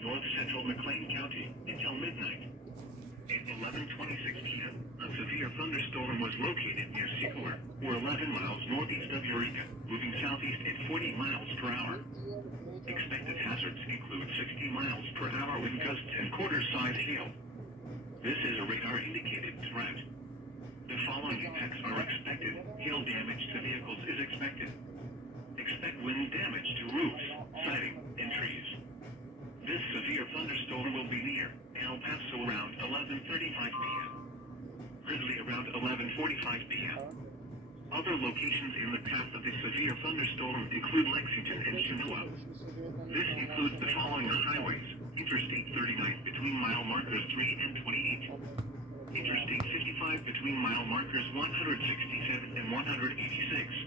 north central McLean County, until midnight. At 11:26 p.m., a severe thunderstorm was located near Sycamore, or 11 miles northeast of Eureka, moving southeast at 40 miles per hour. Expected hazards include 60 miles per hour wind gusts and quarter-size hail. This is a radar-indicated threat. The following impacts are expected. Hail damage to vehicles is expected. Expect wind damage to roofs, siding, and trees. This severe thunderstorm will be near El Paso around 11:35 p.m. Grizzly around 11:45 p.m. Other locations in the path of the severe thunderstorm include Lexington and Chinook. This includes the following highways: Interstate 39 between mile markers 3 and 28. Interstate 55 between mile markers 167 and 186.